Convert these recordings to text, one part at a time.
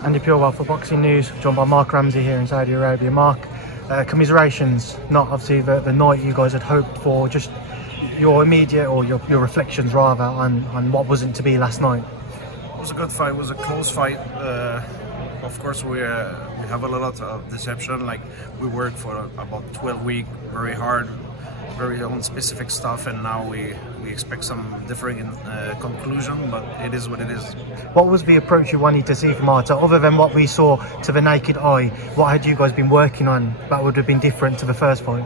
Andi Purewal for Boxing News, joined by Marc Ramsay here in Saudi Arabia. Marc, commiserations, not obviously the night you guys had hoped for, just your immediate, or your reflections rather, on what wasn't to be last night. It was a good fight, it was a close fight. Of course, we have a lot of deception. Like, we worked for about 12 weeks, very hard, very on specific stuff, and now we expect some differing conclusion, but it is what it is. What was the approach you wanted to see from Artur, other than what we saw to the naked eye? What had you guys been working on that would have been different to the first fight?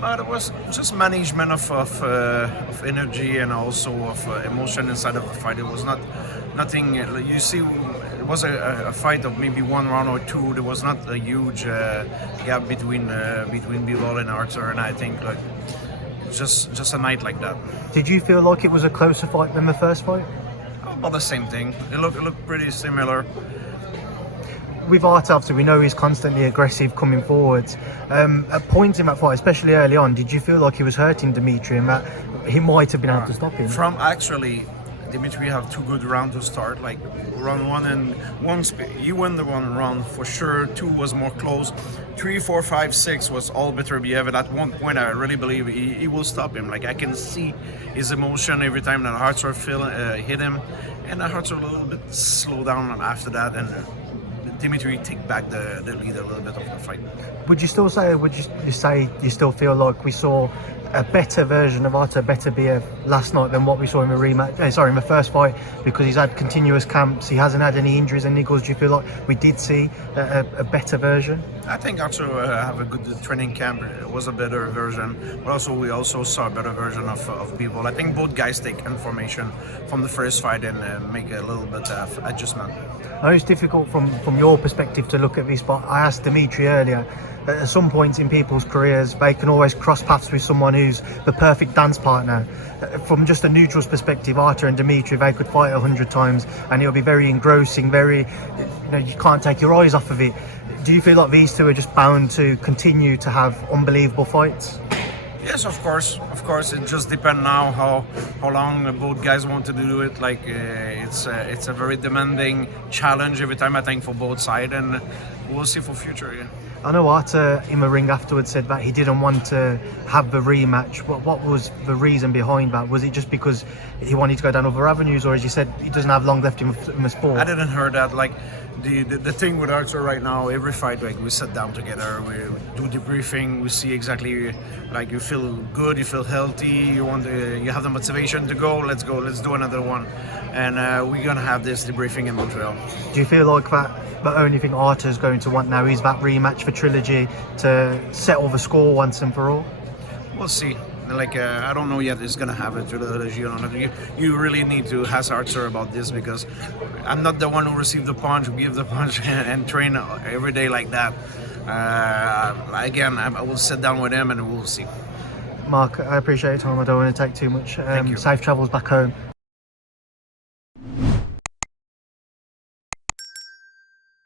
But it was just management of energy and also of emotion inside of the fight. It was nothing. You see, it was a fight of maybe one round or two. There was not a huge gap between Bivol and Artur, and I think like just a night like that. Did you feel like it was a closer fight than the first fight? About the same thing. It looked pretty similar. With Artur, obviously, we know he's constantly aggressive coming forwards. At points in that fight, especially early on, did you feel like he was hurting Dmitry and that he might have been able to stop him? From actually, Dmitry have two good rounds to start. Like round one and you win the one round for sure. Two was more close. 3, 4, 5, 6 was all Beterbiev. At one point, I really believe he will stop him. Like, I can see his emotion every time that Artur hit him, and Artur a little bit slow down after that, and Dmitry take back the lead a little bit of the fight. Would you still say, you still feel like we saw a better version of Artur Beterbiev last night than what we saw in the rematch? In the first fight, because he's had continuous camps, he hasn't had any injuries and niggles. Do you feel like we did see a better version? I think Artur have a good training camp. It was a better version, but also we also saw a better version of Bivol. I think both guys take information from the first fight and make a little bit of adjustment. I know it's difficult from your perspective to look at this, but I asked Dmitry earlier, at some points in people's careers, they can always cross paths with someone who's the perfect dance partner. From just a neutral's perspective, Artur and Dmitry, they could fight 100 times and it'll be very engrossing, you can't take your eyes off of it. Do you feel like these two are just bound to continue to have unbelievable fights? Yes, of course. It just depends now how long both guys want to do it. Like, it's a very demanding challenge every time, I think, for both sides, and we'll see for future. Yeah. I know Artur in the ring afterwards said that he didn't want to have the rematch. What was the reason behind that? Was it just because he wanted to go down other avenues, or as you said, he doesn't have long left in the sport? I didn't hear that. Like, the thing with Artur right now, every fight, like, we sit down together, we do debriefing, we see exactly, like, you feel good, you feel healthy, you have the motivation to go, let's do another one, and we're gonna have this debriefing in Montreal. Do you feel like that the only thing Artur's going to want now is that rematch for Trilogy to settle the score once and for all? We'll see. Like, I don't know yet it's gonna happen to Trilogy or not. You really need to ask Artur about this, because I'm not the one who received the punch, who give the punch and train every day like that. Again, I will sit down with him and we'll see. Marc, I appreciate your time. I don't want to take too much. Thank you. Safe travels back home.